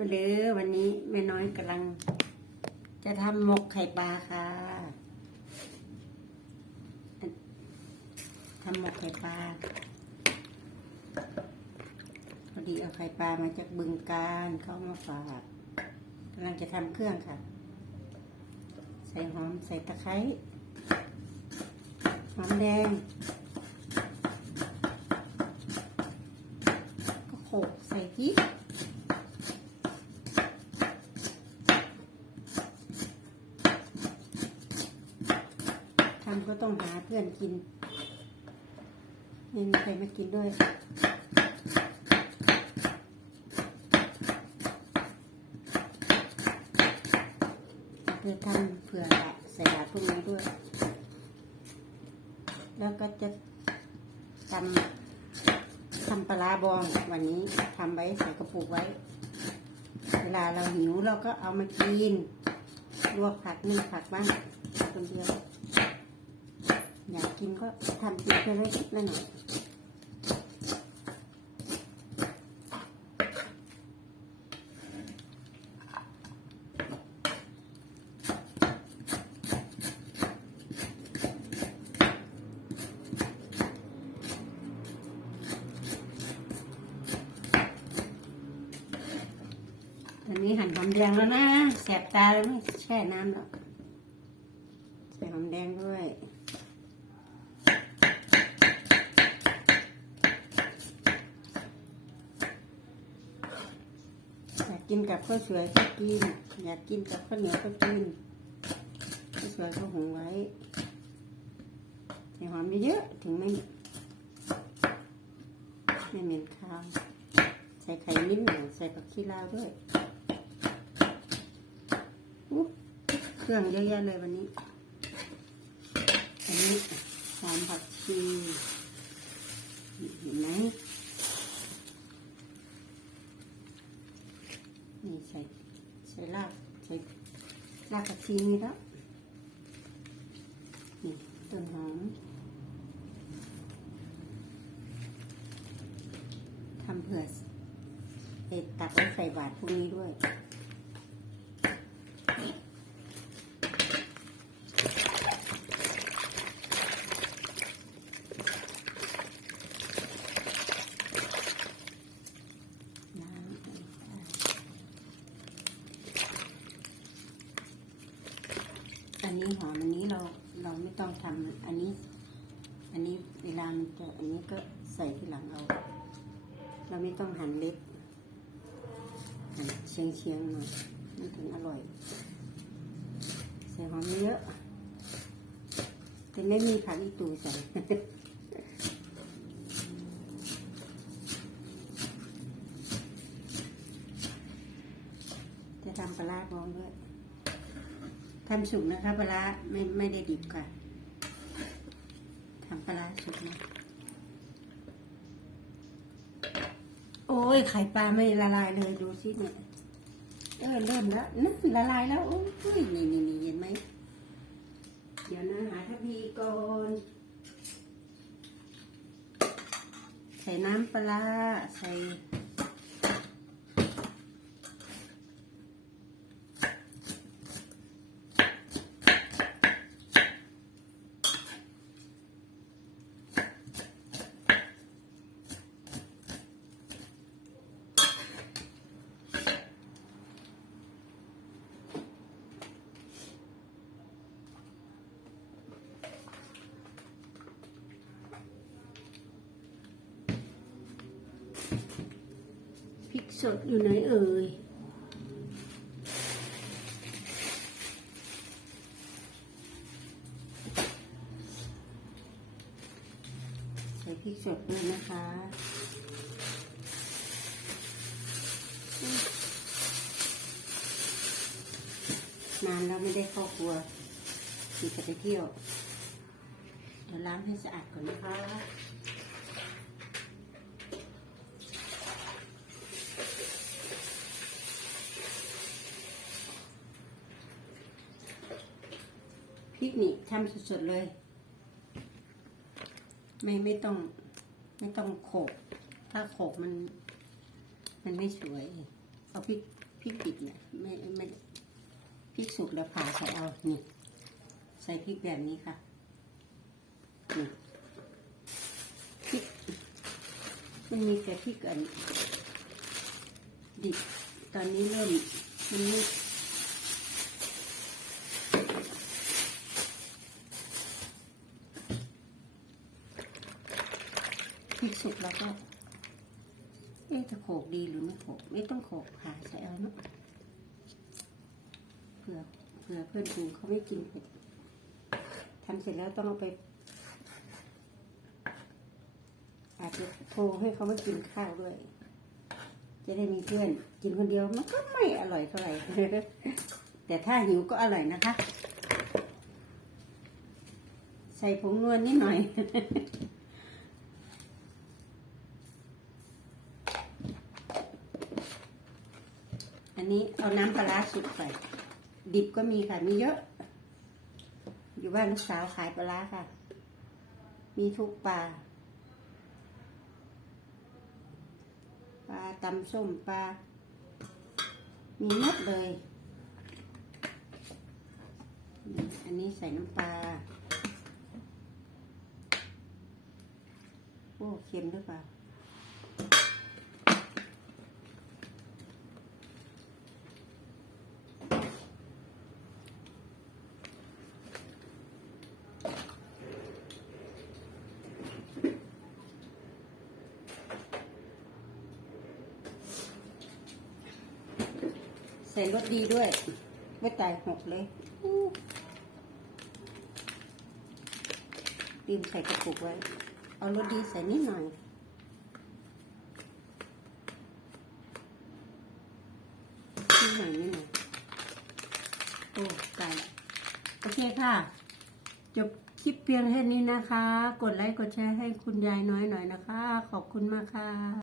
มาเด้อวันนี้แม่น้อยกำลัง จะทำหมกไข่ปลาค่ะทำหมกไข่ปลาพอดีเอาไข่ปลามาจากบึงการเข้ามาฝากกำลังจะทำเครื่องค่ะ ใส่หอมใส่ตะไคร้หอมแดงก็โขลกใส่พริก ทำก็ ต้องหาเพื่อนกินไม่มีใครมากินด้วยเพื่อทำเผื่อแหละใส่บาพวกนี้ด้วย แล้วก็จะทำทำปลาบองวันนี้ทำไว้ใส่กระปุกไว้ เวลาเราหิวเราก็เอามากินลวกผักนึ่งผักบ้างคนเดียว กินก็ทำกินเพื่อให้นั่นหน่อยอันนี้หั่นหอมแดงแล้วนะ แสบตาแล้วไม่แช่น้ำแล้วใส่หอมแดงด้วย อยา กินกับข้าวสวยก็กิน อยากกินกับข้าวเหนียวก็กินข้าวสวยก็หุงไว้ใส่หอมเยอะๆถึงไม่ไม่เหม็นคาว ใส่ไข่นิดหน่อยใส่ผักชีลาวด้วยอุ๊ยเครื่องเยอะแยะเลยวันนี้ อันนี้หอมผักชีเห็นไหม นี่ใส่ใส่รากใส่รากกระชีนี่แล้วนี่ต้นหอมทำเผื่อเอ็ดตักไว้ใส่บาตรพวกนี้ด้วย น้ำใส่ไปอันนี้หอมอันนี้เราเราไม่ต้องทำอันนี้ อันนี้เวลา อันนี้ก็ใส่ที่หลังเราเราไม่ต้องหั่นเล็กหั่นเชียงเชียงๆหน่อยมันถึงอร่อย ใส่หอมเยอะแต่ไม่มีผักอีตูใส่จะทำปลาร้าบองด้วยทำสุกนะคะปลาร้าไม่ไม่ได้ดิบค่ะทำปลาร้าสุกนะ โอ้ ยไข่ปลาไม่ละลายเลยดูสิเนี่ยเออเริ่มแล้วนั่นละลายแล้วโอ้ยนี่นี่นี่เห็นไหมเดี๋ยวนะหาทัพพีก่อนใส่น้ำปลาใส่ สดอยู่ไหนเอ่ยใส่พริกสดด้วยนะคะนานแล้วไม่ได้เข้าครัวที่จะไปเที่ยว เดี๋ยวล้างให้สะอาดก่อนนะคะ พริกนี่ทำสดๆเลย ไม่ไม่ต้อง ไม่ต้องโขก ถ้าโขกมัน มันไม่สวย เอาพริกพริกดิบเนี่ยไม่ไม่พริกสุกแล้วผ่าใส่เอานี่ใส่พริกแบบนี้ค่ะนี่พริกมันมีแต่พริกอันดิบตอนนี้เริ่มมันไม่ พริกสุกแล้วก็เอ๊จะโขกดีหรือไม่โขกไม่ต้องโขกค่ะใส่เอาเนาะเผื่อเผื่อเพื่อนฝูงเขาไม่กินเผ็ดทำเสร็จแล้วต้องเอาไป อาจจะโทรให้เขามากินข้าวด้วย จะได้มีเพื่อน กินคนเดียวมันก็ไม่อร่อยเท่าไหร่แต่ถ้าหิวก็อร่อยนะคะ ใส่ผงนวลนิดหน่อย นนี้เอาน้ำปลาร้าสุกใส่ ดิบก็มีค่ะ มีเยอะ อยู่บ้านลูกสาวขายปลาร้าค่ะ มีทุกปลา ปลาตำส้มปลา มีหมดเลย อันนี้ใส่น้ำปลา โอ้เค็มหรือเปล่า ส่รสดีด้วยไม่ตายหกเลยอู้ลืมใส่กระปุกไว้ เอารสดีใส่นิดหน่อยนิดหน่อยนิดหน่อยโอ้ตายโอเคค่ะ จบคลิปเพียงแค่นี้นะคะ กดไลค์กดแชร์ให้คุณยายน้อยหน่อยนะคะ ขอบคุณมากค่ะ